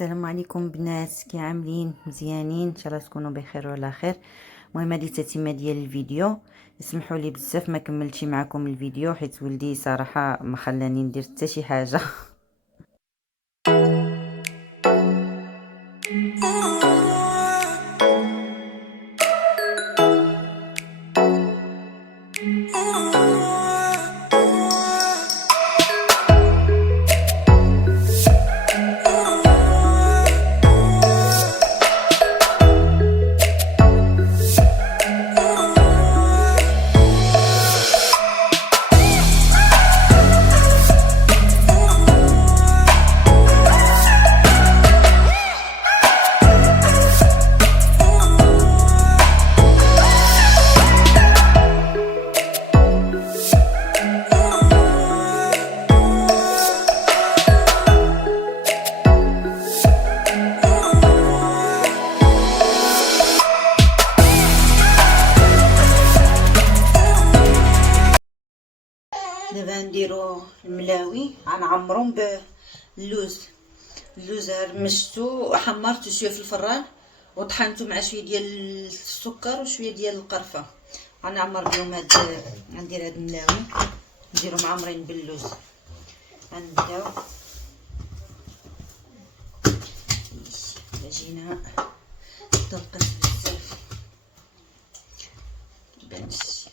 السلام عليكم بنات، كي عاملين؟ مزيانين؟ ان شاء الله تكونوا بخير وعلى خير. المهم هذه التتمه ديال الفيديو. اسمحوا لي بزاف ما كملتش معكم الفيديو حيت ولدي صراحه ما خلاني ندير حتى شي حاجه. دابا نديرو الملاوي، غنعمرهم باللوز. اللوز رمشتو وحمرتو شويه في الفران وطحنتو مع شويه ديال السكر وشويه ديال القرفه. غنعمر بهم غندير هاد الملاوي نديرو معمرين باللوز. غنبداو العجينه طلقت بزاف بانش.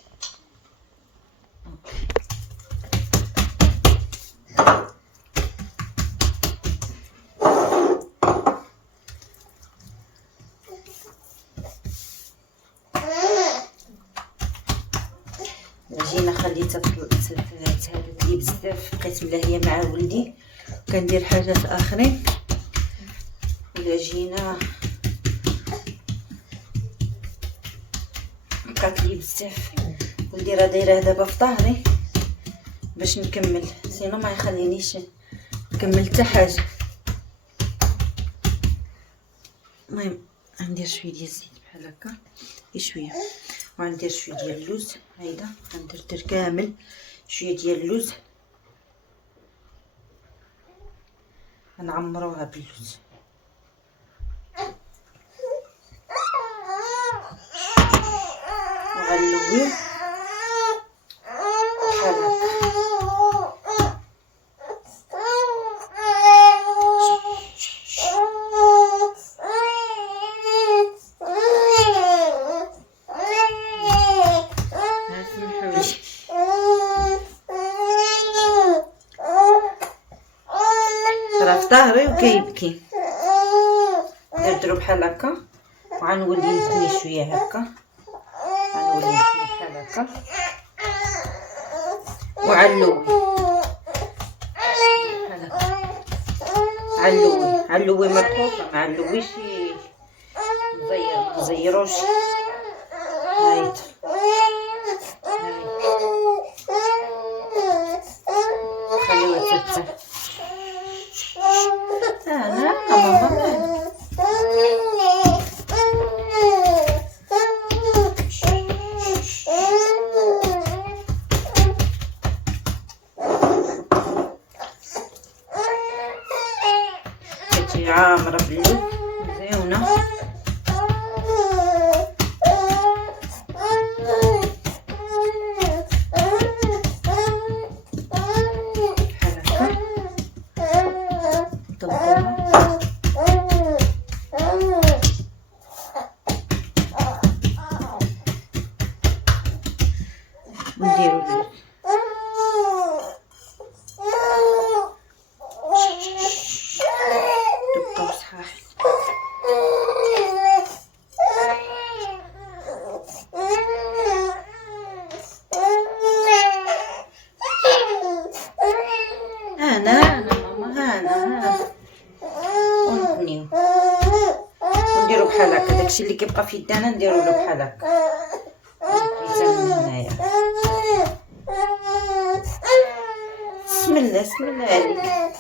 العجينه خليتها تهلت لي بزاف، بقيت ملاهيه مع ولدي كندير حاجات اخرين. العجينه بقات لي بزاف، ولدي راه دايره دابا في ظهري باش نكمل، سينو ما يخلينيش نكمل حتى حاجه. المهم غندير شويه ديال الزيت بحال هكا شويه، وغندير شويه ديال اللوز. هيدا غندير كامل شويه ديال اللوز، غنعمروها باللوز. وغنلويو بحال هكا. راه في ظهري وكيبكي. نديرو بحال هكا وغنولي نثني شويه هكا، غنولي نثني بحال هكا وعلوي بحال هكا. علوي مرفوقه، ما علويش مزيروش. هايت خليوها تتسخن. انا ماما كتجي عامره باللوز مزيونه. نديرو اللوز تبقاو صحاح. انا ماما انا ونثنيو ونديرو بحال هكا. داكشي اللي كيبقى في يدنا نديرو له بحال هكا من هنايا. بسم الله بسم الله عليك.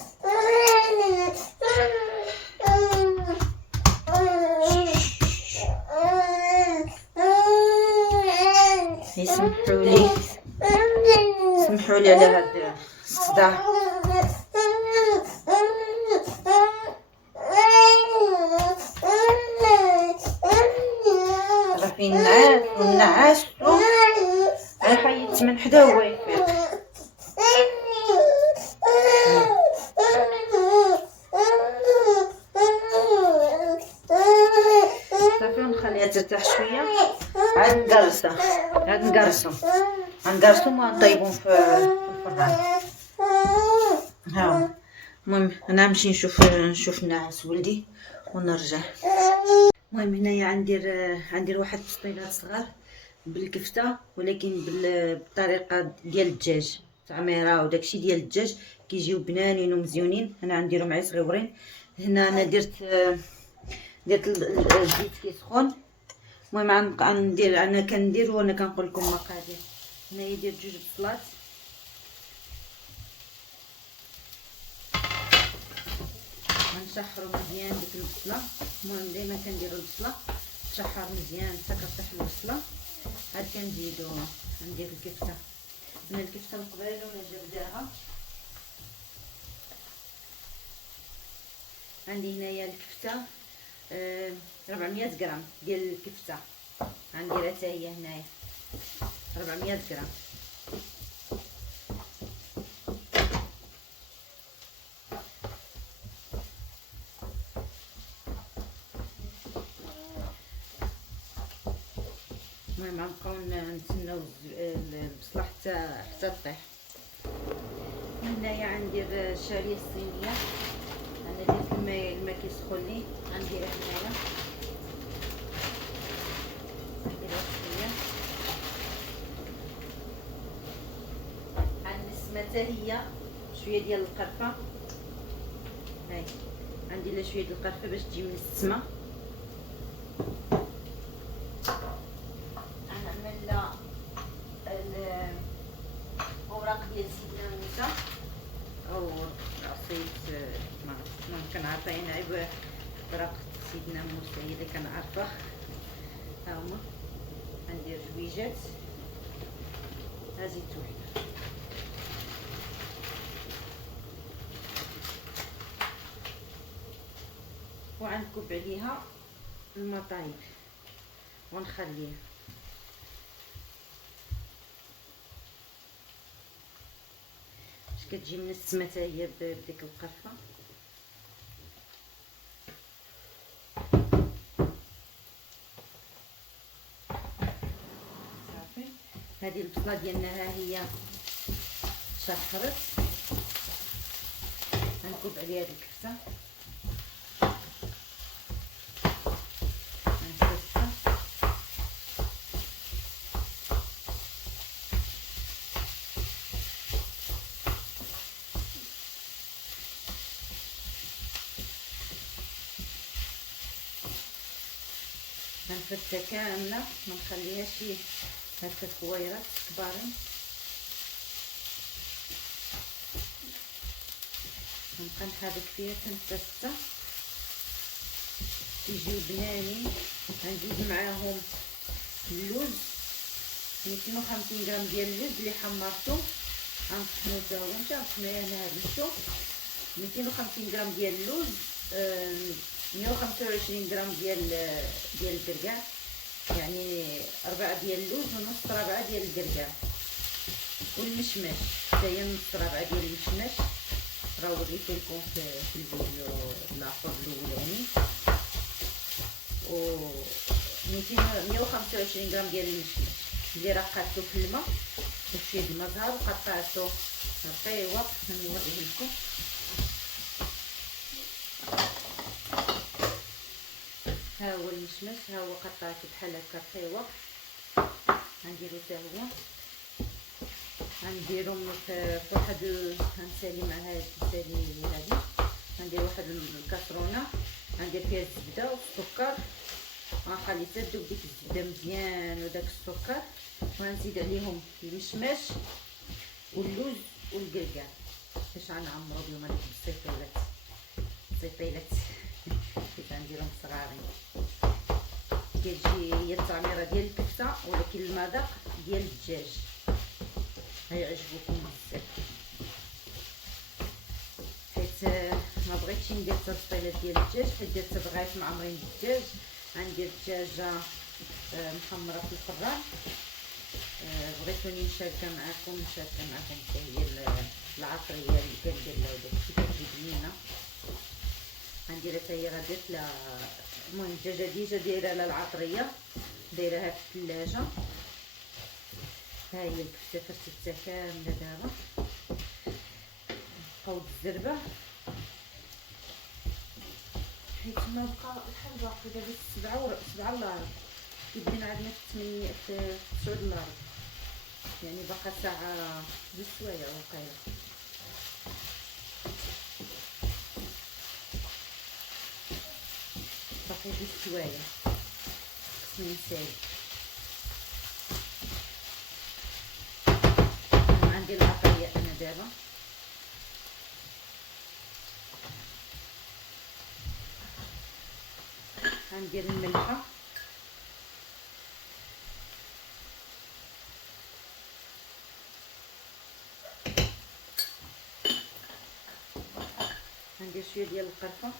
سمحوا لي على هذا الصداع. فين نعاس ونعاستو انا حيدت من حدا هو يفيق. صافي ونخليها ترتاح شويه. عاد نقرصو ونطيبهم في الفران. ها المهم انا نمشي نشوف نعاس ولدي ونرجع. المهم هنايا غندير واحد البسطيلات صغار بالكفته، ولكن بالطريقه ديال الدجاج، تعميره وداكشي ديال الدجاج كيجيو بنانين ومزيونين. انا غنديرهم عي صغيورين. هنا انا درت الزيت كيسخن. المهم غندير انا كندير وانا كنقول لكم مقادير. هنايا درت 2 بصلات، غنشحرو مزيان ديك البصله. المهم ديما كنديرو البصله تشحر مزيان حتى كطيح البصله. عاد كنزيدو ندير الكفته. انا الكفته من قبيل وانا جبداها. عندي هنايا الكفته 400 غرام ديال الكفته، غنديرها حتى هي هنايا 400 غرام. المهم غنبقاو نتسناو البصله حتى طيح. هنايا غندير الشعريه الصينيه. انا درت الماء كيسخن لي، غنديرها هنايا نديرها شويه. غنسمها حتى هي شويه ديال القرفه. هاي غندير لها شويه ديال القرفه باش تجي منسمه. اوراق ديال سيدنا موسى او عصيت ما كنعرفها انا عيب اوراق سيدنا موسى هي اللي كنعرفها. ها هما غندير جويجات، ها زيت وحده، وغنكب عليها الماء طايب ونخليها. كتجي منسمه حتى هي بديك القرفه. صافي هذه البصله ديالنا ها هي شحرت. غنكب عليها هذه الكفته غنكبها. غنفتها كامله ما نخليهاش هكا كويرات كبارين. نبقى نحرك فيها تنفتها يجيو بنانين. غنزيد معاهم اللوز 250 غرام ديال اللوز اللي حمرته غنطحنو حتى هو. نطحنوه هنا هرمشتو 250 غرام ديال اللوز، 125 غرام ديال الكركاع، يعني 4 ديال اللوز ونص ربعه ديال الكركاع. والمشماش حتى هي نص ربعه ديال المشماش، راه وريت لكم في الفيديو الاخر الاولاني. و 125 غرام ديال المشماش اللي رقعته في الماء وشويه د الماء زهر وقطعته رقيوه. نوريه لكم. ها هو المشمش، ها هو قطعته بحال هكا رقيوه. غنديرو حتى هو، غنديرهم في واحد غنسالي مع هاد هادي. غندير واحد الكاسرونه غندير فيها الزبده والسكر، غنخلي حتى تذوب ديك الزبده مزيان وداك السكر، وغنزيد عليهم المشماش واللوز والكركاع باش غنعمرو بهم هاد الزيطيلات كيف غنديرهم صغارين. كتجي هي التعميره ديال الكفته ولكن المذاق ديال الدجاج غيعجبكم بزاف. حيت ما بغيتش ندير تبطيلات ديال الدجاج، حيت درت بغيت معمرين بالدجاج. غندير دجاجه محمره في الفران. بغيتوني نشاركها معكم حتى هي العطريه اللي كندير لها داكشي كتجي بنينه. غنديرها حتى هي غادرت لها. المهم الدجاجه ديجا دايره لها العطريه، دايرها في الثلاجه. ها هي الكفته فرتتها كامله دابا. نبقاو بالزربه حيت ما بقى بحال باقي دابا 7 لارب، كيبان عندنا في 9 لارب، يعني باقا ساعه 2 سوايع وقيله. باقي 2 سوايع خصني نسالي. عندي العطريه انا دابا. غندير الملحه، غندير شويه ديال القرفه،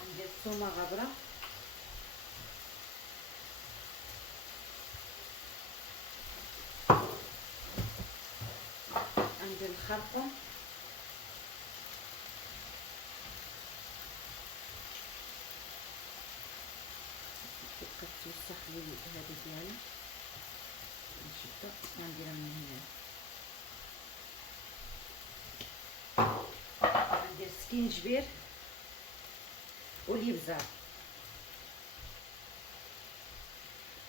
غندير الثومه غابره، غندير الخرقوم، كتوسخ لي هذه ديالي نشدها. غنديرها من هنا، غندير سكينجبير والابزار،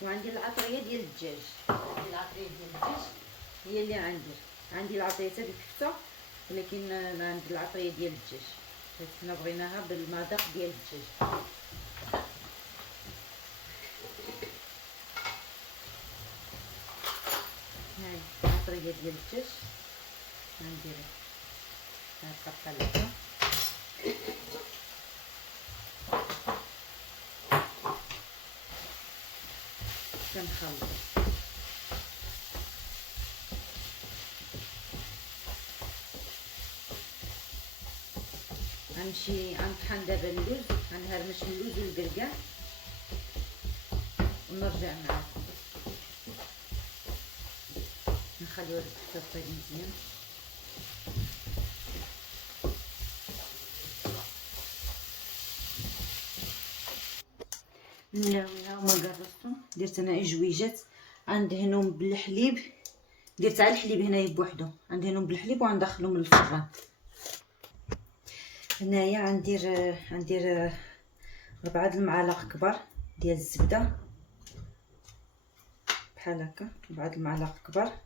وعندي العطريه ديال الدجاج. هذه العطريه ديال الدجاج هي اللي عندي العطريه تاع الكفته، ولكن انا عندي العطريه ديال الدجاج حيت حنا بغيناها بالمذاق ديال الدجاج. هاي العطريه ديال الدجاج غنديرها هكا بحال كنخلط. غنمشي غنطحن دابا اللوز، غنهرمش اللوز والكركاع ونرجع معاكم. نخليو هاد الكفته طيب مزيان. نلاويها وما قرصتهم. درت انا اجويجات، غندهنهم بالحليب، درت على الحليب هنايا بوحدو، غندهنهم بالحليب وغندخلهم للفران. هنايا غندير 4 المعالق كبار ديال الزبده بحال هكا، 4 المعالق كبار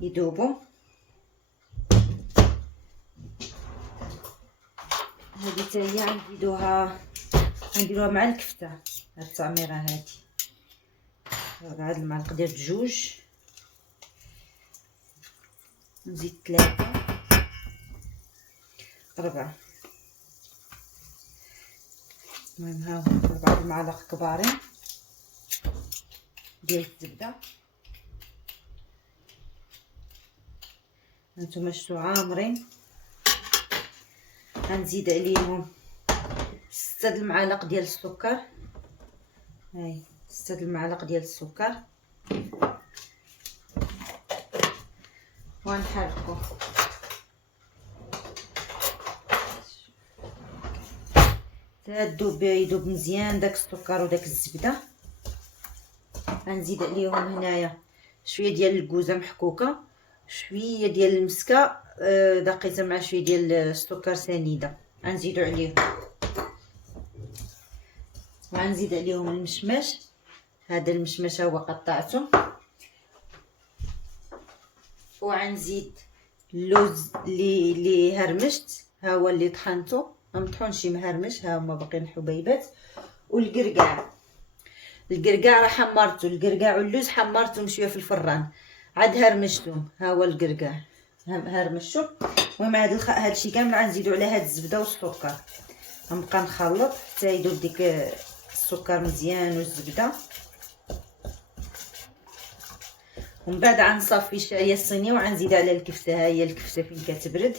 يذوبوا. هذه حتى هي غنديروها مع الكفته. هاد التعميره هادي 4 المعالق، درت 2، نزيد 3 4. المهم ها 4 المعالق كبارين ديال الزبده. هانتوما شتو عامرين. غنزيد عليهم 6 المعالق ديال السكر. هاي 6 المعالق ديال السكر، ونحركو حتى يذوب مزيان داك السكر وداك الزبده. غنزيد عليهم هنايا شويه ديال الكوزه محكوكه، شويه ديال المسكه دقيقه مع شويه ديال السكر سنيده غنزيدو عليهم. وغنزيد عليهم المشماش. هذا المشماش هو قطعته. وغنزيد اللوز اللي هرمشت، ها هو اللي طحنته، ما مطحونش مهرمش، ها هما باقيين حبيبات. والكركاع راه حمرته، الكركاع واللوز حمرتهم شويه في الفران عاد هرمشتهم. ها هو الكركاع هرمشو. المهم هاد الشيء كامل غنزيدو على هاد الزبده والسكر. غنبقى نخلط حتى يذوب ديك السكر مزيان والزبده. ومن بعد غنصافي الشعريه الصينيه وغنزيد على الكفته. ها هي الكفته فين كتبرد.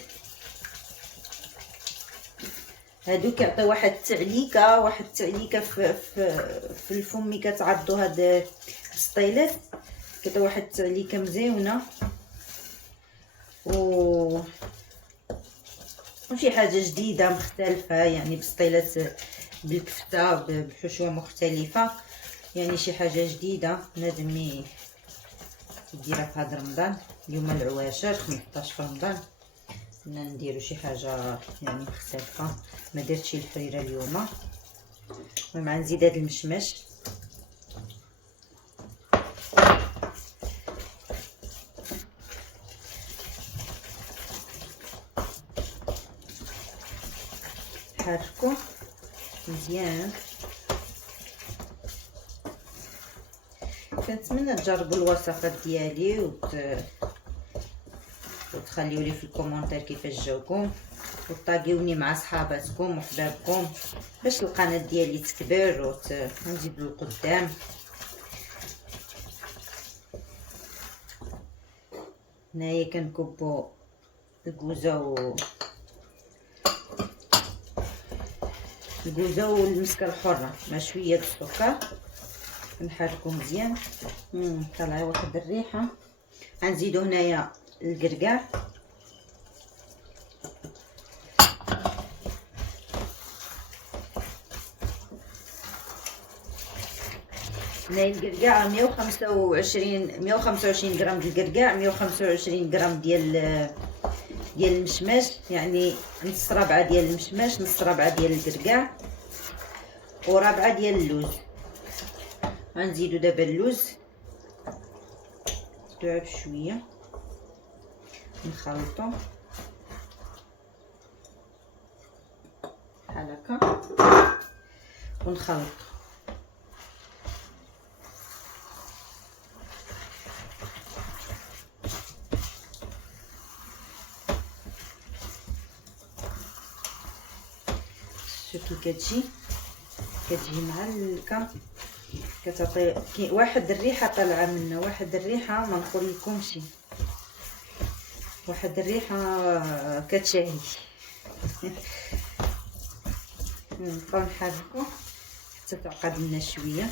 هادو كيعطيو واحد التعليكه في الفم ملي كتعضوا هاد السطيلات، كيعطيو واحد التعليكه مزيونه وشي حاجه جديده مختلفه، يعني بسطيلات بالكفته بحشوه مختلفه، يعني شي حاجه جديده بنادم يديرها في هذا رمضان. اليوم العواشر 15 في رمضان، بدنا نديرو شي حاجه يعني مختلفه. ما درتش الحريره اليوم. المهم غنزيد هذا المشمش. حركو مزيان. كنتمنى تجربوا الوصفات ديالي وتخليوا لي في الكومونتير كيفاش جاوكم، وطاقيوني مع صحاباتكم وحبابكم باش القناه ديالي تكبر ونزيدو لقدام. هنايا كنكبو الكوزه والمسكه الحره مع شويه السكر، نحركو مزيان. طلع واحد الريحه. غنزيدو هنايا الكركاع، هنايا الكركاع 125 غرام ديال الكركاع، 125 غرام ديال المشماش، يعني نص ربعه ديال المشماش، نص ربعه ديال الكركاع، وربعه ديال اللوز. غنزيدو دابا اللوز، نزيدوها بشويه، نخلطو بحال هكا ونخلطو. شوفوا كي كتجي معلكه، كتعطي واحد الريحه طالعه منها، واحد الريحه ما نقولكمش، واحد الريحه كتشاهي. نبقاو نحركو حتى تعقد لنا شويه.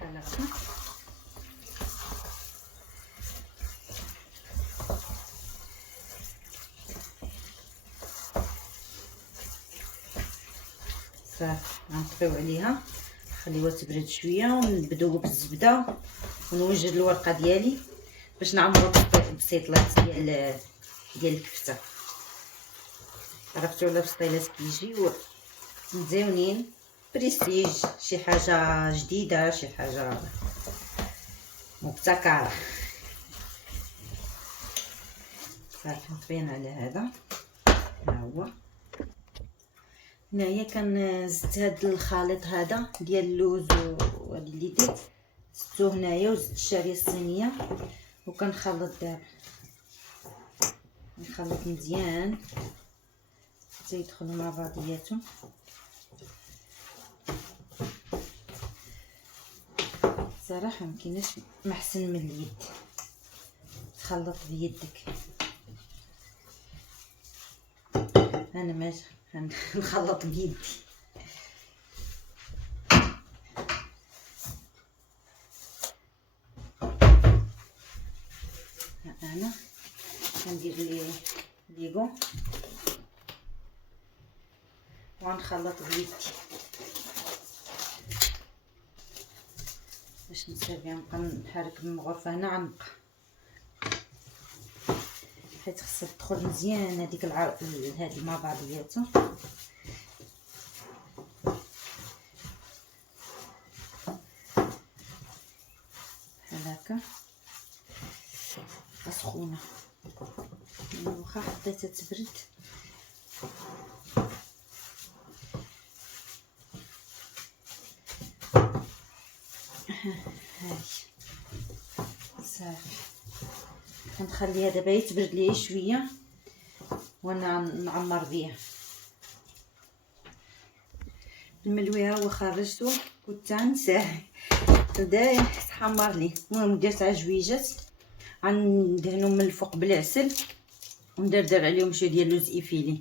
بحال هكا صافي. غنطفيو عليها نخليوها تبرد شويه، ونبداو بالزبده ونوجد الورقه ديالي باش نعمرو بسيطلات ديال الكفته. عرفتوا ولا بسطيلات كيجيو مزيونين، بريستيج، شي حاجه جديده، شي حاجه مبتكره. صافي طفينا على هذا. ها هو هنايا كنزدت هاد الخليط هذا ديال اللوز وهاد اللي درت، زدتو هنايا، وزدت الشعريه الصينيه، وكنخلط دابا، نخلط مزيان حتى يدخلوا مع بعضياتهم. صراحه مكايناش محسن من اليد، تخلط بيدك. انا ماشي نخلط بيدي. انا كندير ليغو ونخلط بيدي باش نسافيها. نبقى نحرك بالمغرفه هنا عنق، حيت خصها تدخل مزيان هذيك هادي مع بعضياتها. بحال هكا سخونه، واخا حطيتها تبرد. هاي صافي. غنخليها دابا يتبرد ليا شويه وانا نعمر بيها. الملوي ها هو خرجته، كنت نساه بدا يتحمر لي. المهم درت عجويجات غندهنهم من الفوق بالعسل وندردر عليهم شويه ديال لوز ايفيلي.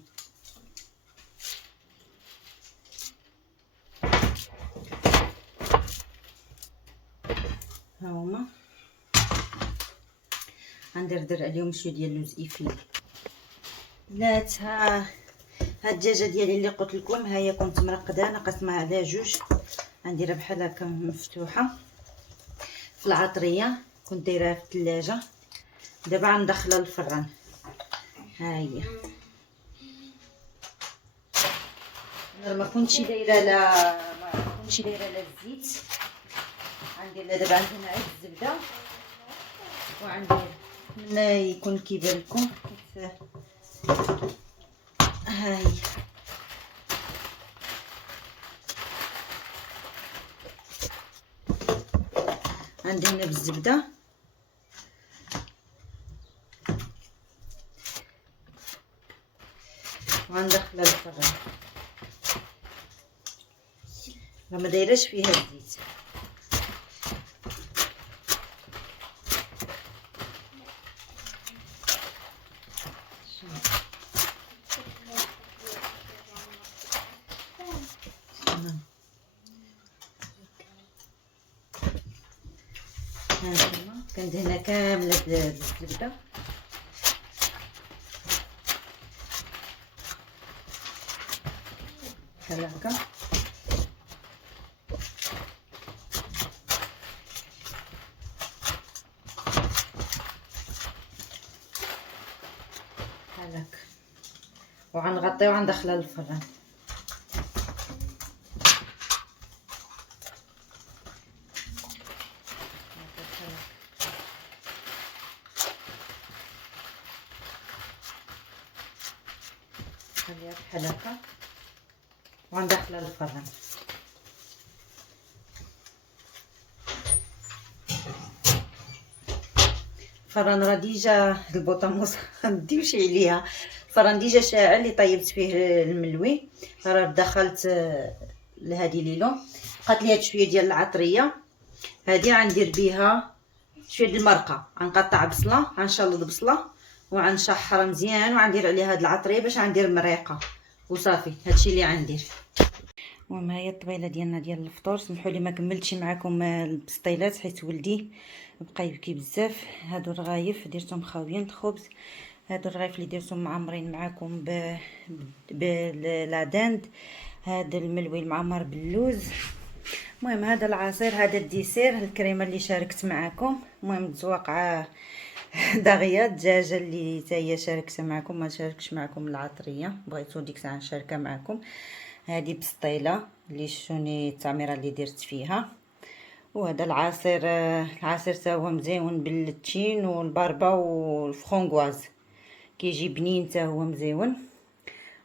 ها هما غندردر عليهم شويه ديال لوز ايفيلي. بنات ها الدجاجه ديالي اللي قلت لكم ها هي كنت مرقدها، انا قسمها على جوج، غنديرها بحال هكا مفتوحه في العطريه، كنت دايراها في الثلاجه. دابا غندخلها للفران. ها هي انا ما كنتش دايره لا الزيت، غندير لها دابا. عندنا عاد الزبده وغندير من يكون كيبان لكم. ها هي غندهنها بالزبده وغندخلها للفران. راه ما دايراش فيها الزيت. هانتوما كندهنها كامله بالزبده بحال هكا. بحال هكا وغنغطيها وغندخلها للفران. خليها بحال هكا وغندخلها للفران. الفران راه ديجا البوطاموس منديوش عليها، الفران ديجا شاعل اللي طيبت فيه الملوي. راه دخلت لهادي ليلو، بقات لي هاد شويه ديال العطريه هادي غندير بها شويه د المرقه. غنقطع بصله، غنشلض بصله وغنشحرها مزيان وغندير عليها هاد العطريه باش غندير مريقه وصافي. هادشي اللي غندير. المهم هي الطبيله ديالنا ديال الفطور. سمحوا لي ما كملتش معكم البسطيلات حيت ولدي بقى يبكي بزاف. هادو الرغايف درتهم خاويين الخبز، هادو الرغايف اللي درتهم معمرين معكم بالعدند، هذا الملوي المعمر باللوز. المهم هذا العصير، هذا الديسير، الكريمه اللي شاركت معكم. المهم الزواقعه دغيا الدجاجه اللي حتى هي شاركت معكم، ما شاركش معكم العطريه، بغيتو ديك الساعه نشاركها معكم. هذه بسطيله اللي شوني التعميره اللي درت فيها. وهذا العصير، العصير تا هو مزيون باللتشين والبربه والفرونغواز، كيجي بنين تا هو مزيون.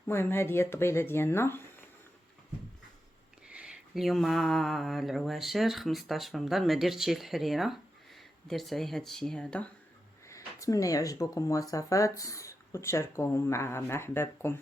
المهم هذه هي الطبيله ديالنا اليوم العواشر 15 في رمضان. ما درتش الحريره، درت غير هادشي هذا. نتمنى يعجبكم الوصفات وتشاركوهم مع احبابكم.